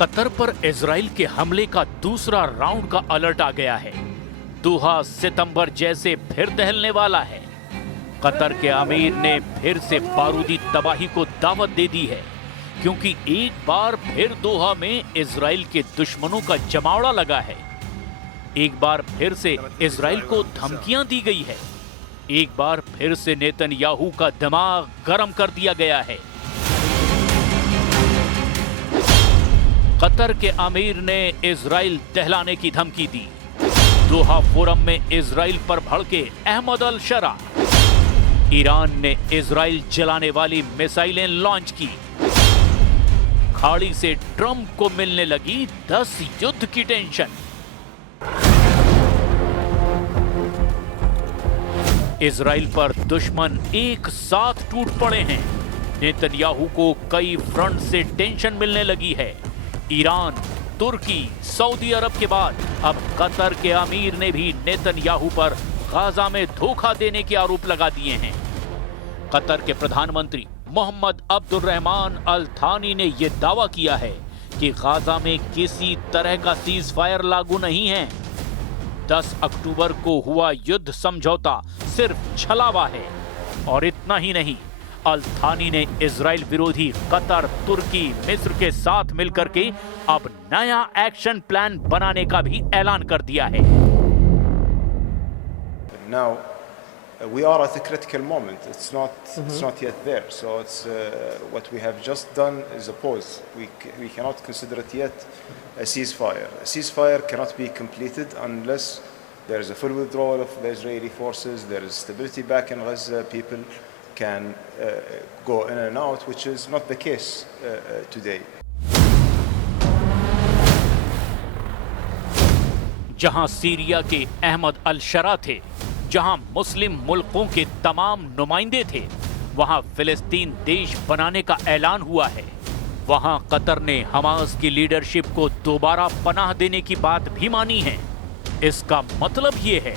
Qatar पर Israel के हमले का दूसरा राउंड का अलर्ट आ गया है। दोहा सितंबर जैसे फिर दहलने वाला है। कतर के अमीर ने फिर से बारूदी तबाही को दावत दे दी है, क्योंकि एक बार फिर दोहा में इजराइल के दुश्मनों का जमावड़ा लगा है। एक बार फिर से इजराइल को धमकियां दी गई है। एक बार फिर से नेतन्याहू का दिमाग गर्म कर दिया गया है। कतर के अमीर ने इजराइल दहलाने की धमकी दी। दोहा फोरम में इजराइल पर भड़के अहमद अल शरा। ईरान ने इजराइल जलाने वाली मिसाइलें लॉन्च की। खाड़ी से ट्रंप को मिलने लगी 10 युद्ध की टेंशन। इजराइल पर दुश्मन एक साथ टूट पड़े हैं। नेतन्याहू को कई फ्रंट से टेंशन मिलने लगी है। ईरान, तुर्की, सऊदी अरब के बाद अब कतर के अमीर ने भी नेतन्याहू पर गाजा में धोखा देने के आरोप लगा दिए हैं। कतर के प्रधानमंत्री मोहम्मद अब्दुर्रहमान अल थानी ने यह दावा किया है कि गाजा में किसी तरह का सीज फायर लागू नहीं है। 10 अक्टूबर को हुआ युद्ध समझौता सिर्फ छलावा है। और इतना ही नहीं, अल थानी ने इजराइल विरोधी कतर, तुर्की, मिस्र के साथ मिलकर के अब नया एक्शन प्लान बनाने का भी ऐलान कर दिया है। Now we are at a critical moment. It's not yet there. So it's what we have just done is a pause. We cannot consider it yet a ceasefire. A ceasefire cannot be completed unless there is a full withdrawal of the Israeli forces. There is stability back in Gaza. People can go in and out, which is not the case today. जहां Syria के अहमद अल शरा थे, जहां मुस्लिम मुल्कों के तमाम नुमाइंदे थे, वहां फिलिस्तीन देश बनाने का ऐलान हुआ है। वहां कतर ने हमास की लीडरशिप को दोबारा पनाह देने की बात भी मानी है। इसका मतलब यह है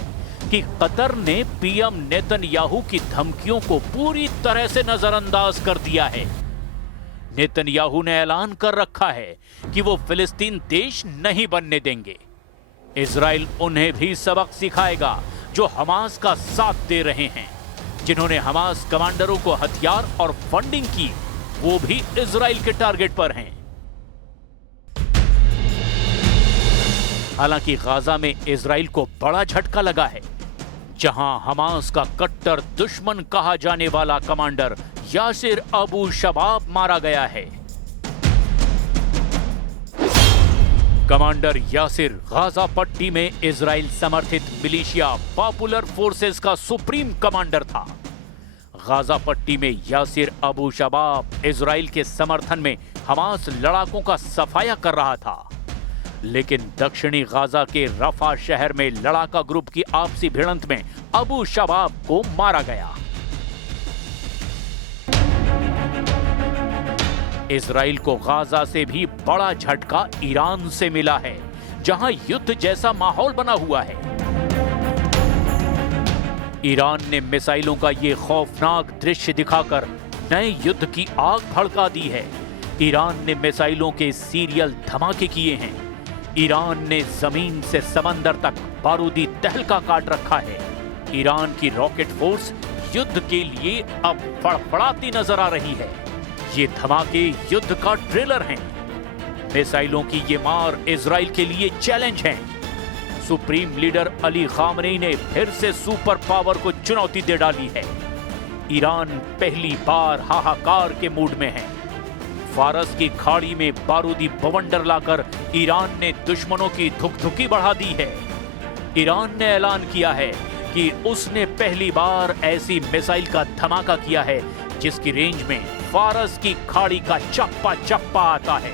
कि कतर ने पीएम नेतन्याहू की धमकियों को पूरी तरह से नजरअंदाज कर दिया है। नेतन्याहू ने ऐलान कर रखा है कि वो फिलिस्तीन देश नहीं बनने देंगे। इजराइल उन्हें भी सबक सिखाएगा जो हमास का साथ दे रहे हैं। जिन्होंने हमास कमांडरों को हथियार और फंडिंग की, वो भी इजराइल के टारगेट पर हैं। हालांकि गाजा में इजराइल को बड़ा झटका लगा है, जहां हमास का कट्टर दुश्मन कहा जाने वाला कमांडर यासिर अबू शबाब मारा गया है। कमांडर यासिर गाजा पट्टी में इजराइल समर्थित मिलिशिया पॉपुलर फोर्सेस का सुप्रीम कमांडर था। गाजा पट्टी में यासिर अबू शबाब इजराइल के समर्थन में हमास लड़ाकों का सफाया कर रहा था। लेकिन दक्षिणी गाजा के रफा शहर में लड़ाका ग्रुप की आपसी भिड़ंत में अबू शबाब को मारा गया। इजराइल को गाजा से भी बड़ा झटका ईरान से मिला है, जहां युद्ध जैसा माहौल बना हुआ है। ईरान ने मिसाइलों का ये खौफनाक दृश्य दिखाकर नए युद्ध की आग भड़का दी है। ईरान ने मिसाइलों के सीरियल धमाके किए हैं। ईरान ने जमीन से समंदर तक बारूदी तहलका काट रखा है। ईरान की रॉकेट फोर्स युद्ध के लिए अब फड़फड़ाती नजर आ रही है। ये धमाके युद्ध का ट्रेलर हैं। मिसाइलों की ये मार इजराइल के लिए चैलेंज है। सुप्रीम लीडर अली खामनेई ने फिर से सुपर पावर को चुनौती दे डाली है। ईरान पहली बार हाहाकार के मूड में है। फारस की खाड़ी में बारूदी बवंडर लाकर ईरान ने दुश्मनों की धुकधुकी बढ़ा दी है। ईरान ने ऐलान किया है कि उसने पहली बार ऐसी मिसाइल का धमाका किया है जिसकी रेंज में फारस की खाड़ी का चप्पा चप्पा आता है।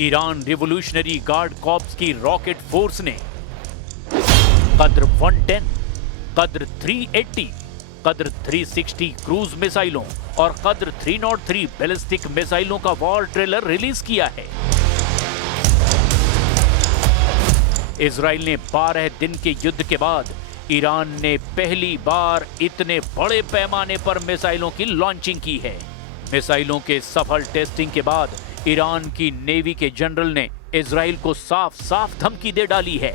ईरान रिवोल्यूशनरी गार्ड कॉर्प्स की रॉकेट फोर्स ने कद्र 110, कद्र 380, कद्र 360 क्रूज मिसाइलों और कद्र 303 बैलिस्टिक मिसाइलों का वॉर ट्रेलर रिलीज किया है। इजराइल ने 12 दिन के युद्ध के बाद ईरान ने पहली बार इतने बड़े पैमाने पर मिसाइलों की लॉन्चिंग की है। मिसाइलों के सफल टेस्टिंग के बाद ईरान की नेवी के जनरल ने इजराइल को साफ साफ धमकी दे डाली है।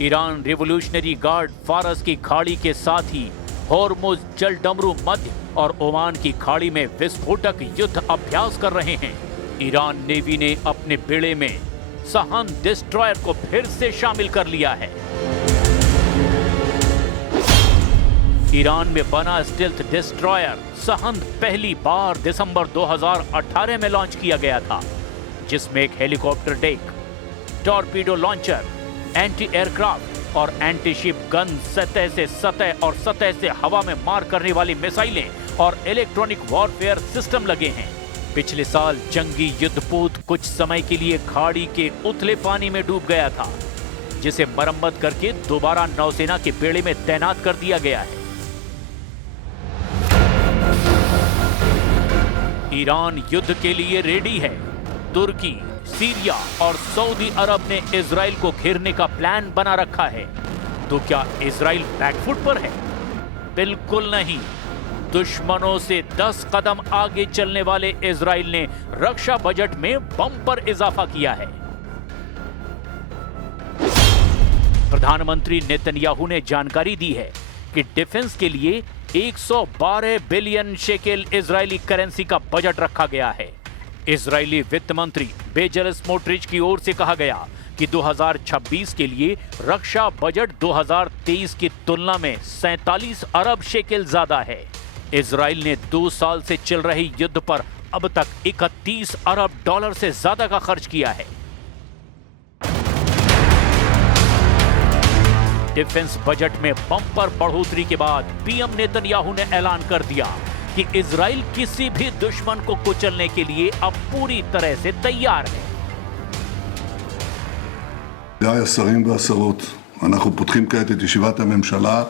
ईरान रिवोल्यूशनरी गार्ड फारस की खाड़ी के साथ ही होर्मुज, जलडमरू मध्य और ओमान की खाड़ी में विस्फोटक युद्ध अभ्यास कर रहे हैं। ईरान नेवी ने अपने बेड़े में सहन डिस्ट्रॉयर को फिर से शामिल कर लिया है। ईरान में बना स्टेल्थ डिस्ट्रॉयर सहन पहली बार दिसंबर 2018 में लॉन्च किया गया था, जिसमें एक helicopter deck, torpedo launcher, anti aircraft और एंटी शिप गन, सतह से सतह और सतह से हवा में मार करने वाली मिसाइलें और इलेक्ट्रॉनिक वॉरफेयर सिस्टम लगे हैं। पिछले साल जंगी युद्धपोत कुछ समय के लिए खाड़ी के उथले पानी में डूब गया था, जिसे मरम्मत करके दोबारा नौसेना के बेड़े में तैनात कर दिया गया है। ईरान युद्ध के लिए रेडी है। तुर्की, सीरिया और सऊदी अरब ने इजराइल को घेरने का प्लान बना रखा है। तो क्या इजराइल बैकफुट पर है? बिल्कुल नहीं। दुश्मनों से 10 कदम आगे चलने वाले इजराइल ने रक्षा बजट में बम्पर इजाफा किया है। प्रधानमंत्री नेतन्याहू ने जानकारी दी है कि डिफेंस के लिए 112 बिलियन शेकेल इजरायली करेंसी का बजट रखा गया है। इजरायली वित्त मंत्री बेजल स्मोट्रिच की ओर से कहा गया कि 2026 के लिए रक्षा बजट 2023 की तुलना में 47 अरब शेकेल ज्यादा है। इजराइल ने 2 साल से चल रहे युद्ध पर अब तक 31 अरब डॉलर से ज्यादा का खर्च किया है। डिफेंस बजट में बम्पर बढ़ोतरी के बाद पीएम नेतन्याहू ने ऐलान कर दिया कि इजराइल किसी भी दुश्मन को कुचलने के लिए अब पूरी तरह से तैयार है। השרים והשרות, אנחנו פותחים כעת את ישיבת הממשלה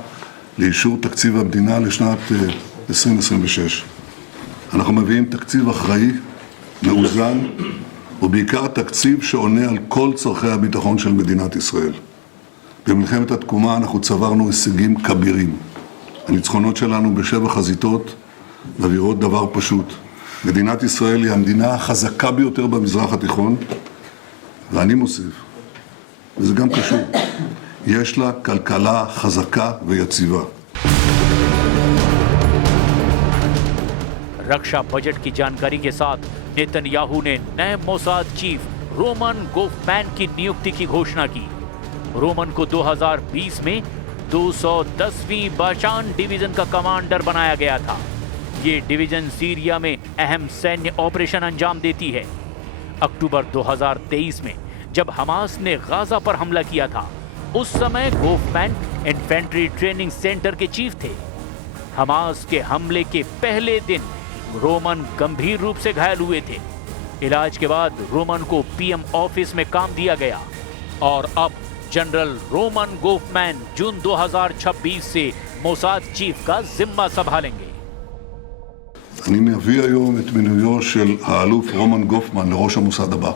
לאישור תקציב המדינה לשנת 2026. אנחנו מביאים תקציב אחראי, מאוזן, ובעיקר תקציב שעונה על כל צורכי הביטחון של מדינת ישראל. במלחמת התקומה אנחנו צברנו הישגים כבירים. הניצחונות שלנו בשבע חזיתות מבהירות דבר פשוט. מדינת ישראל היא המדינה החזקה ביותר במזרח התיכון, ואני מוסיף, וזה גם קשור, יש לה כלכלה חזקה ויציבה. रक्षा बजट की जानकारी के साथ नेतन्याहू ने नए मोसाद चीफ रोमन गोफमैन की नियुक्ति की घोषणा की। रोमन को 2020 में 210वीं बाशान डिवीजन का कमांडर बनाया गया था। ये डिवीजन सीरिया में अहम सैन्य ऑपरेशन अंजाम देती है। अक्टूबर 2023 में जब हमास ने गाजा पर हमला किया था, उस समय गोफमैन इन्फेंट्री ट्रेनिंग सेंटर के चीफ थे। हमास के हमले के पहले दिन रोमन गंभीर रूप से घायल हुए थे। इलाज के बाद रोमन को पीएम ऑफिस में काम दिया गया और अब जनरल रोमन गोफमैन जून 2026 से मोसाद चीफ का जिम्मा संभालेंगे। אני מביא היום את מינויו של האלוף רומן גופמן לראש המוסד הבא.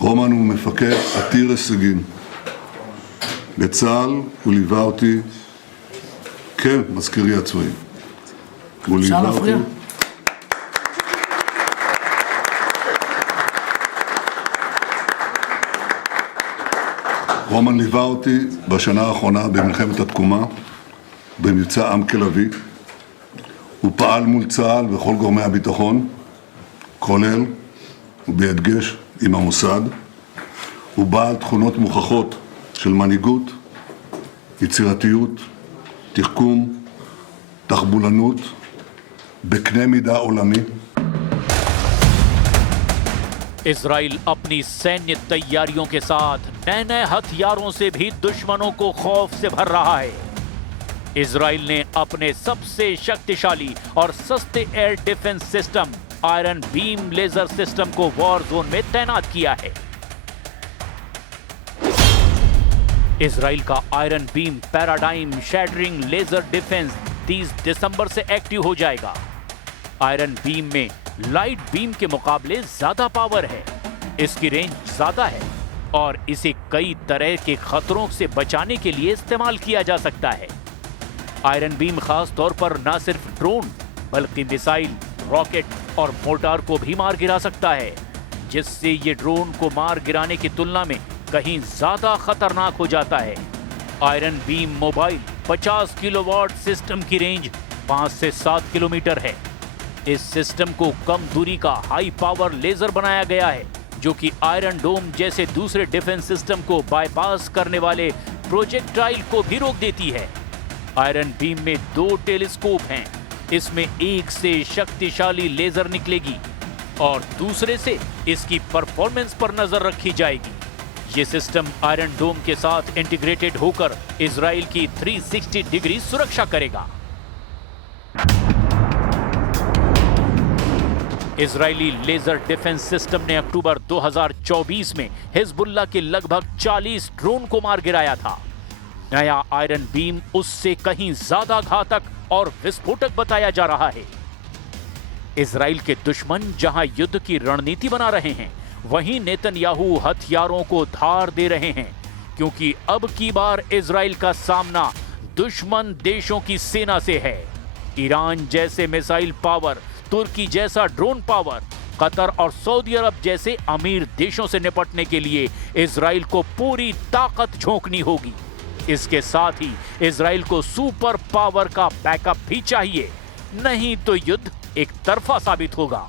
רומן הוא מפקד עתיר הישגים. בצה"ל הוא ליווה אותי כמזכירי הצבאי. הוא אפשר ליווה להפריע? אותי. רומן ליווה אותי בשנה האחרונה במלחמת התקומה, במבצע עם כלבי. הוא פעל מול צה"ל וכל גורמי הביטחון, כולל ובהדגש עם המוסד. הוא בעל תכונות מוכחות של מנהיגות, יצירתיות, תחכום, תחבולנות, בקנה מידה עולמי. इजराइल अपनी सैन्य तैयारियों के साथ नए नए हथियारों से भी दुश्मनों को खौफ से भर रहा है। इजराइल ने अपने सबसे शक्तिशाली और सस्ते air defence system Iron Beam laser system को वॉर जोन में तैनात किया है। इजराइल का Iron Beam paradigm shattering laser defence 30 दिसंबर से एक्टिव हो जाएगा। आयरन बीम में लाइट बीम के मुकाबले ज्यादा पावर है, इसकी रेंज ज्यादा है और इसे कई तरह के खतरों से बचाने के लिए इस्तेमाल किया जा सकता है। आयरन बीम खास तौर पर न सिर्फ ड्रोन बल्कि मिसाइल, रॉकेट और मोर्टार को भी मार गिरा सकता है, जिससे ये ड्रोन को मार गिराने की तुलना में कहीं ज्यादा खतरनाक हो जाता है। Iron beam mobile 50 kilowatt system की रेंज 5 से 7 किलोमीटर है। इस सिस्टम को कम दूरी का हाई पावर लेजर बनाया गया है, जो कि आयरन डोम जैसे दूसरे डिफेंस सिस्टम को बाईपास करने वाले प्रोजेक्टाइल को भी रोक देती है। आयरन बीम में 2 टेलीस्कोप हैं, इसमें एक से शक्तिशाली लेजर निकलेगी और दूसरे से इसकी परफॉर्मेंस पर नजर रखी जाएगी। ये सिस्टम आयरन डोम के साथ इंटीग्रेटेड होकर इजराइल की 360 डिग्री सुरक्षा करेगा। इजरायली लेजर डिफेंस सिस्टम ने अक्टूबर 2024 में हिजबुल्लाह के लगभग 40 ड्रोन को मार गिराया था। नया आयरन बीम उससे कहीं ज्यादा घातक और विस्फोटक बताया जा रहा है। इजराइल के दुश्मन जहां युद्ध की रणनीति बना रहे हैं, वहीं नेतन्याहू हथियारों को धार दे रहे हैं, क्योंकि अब की बार इजराइल का सामना दुश्मन देशों की सेना से है। ईरान जैसे मिसाइल पावर, तुर्की जैसा ड्रोन पावर, कतर और सऊदी अरब जैसे अमीर देशों से निपटने के लिए इजराइल को पूरी ताकत झोंकनी होगी। इसके साथ ही इजराइल को सुपर पावर का बैकअप भी चाहिए, नहीं तो युद्ध एक तरफा साबित होगा।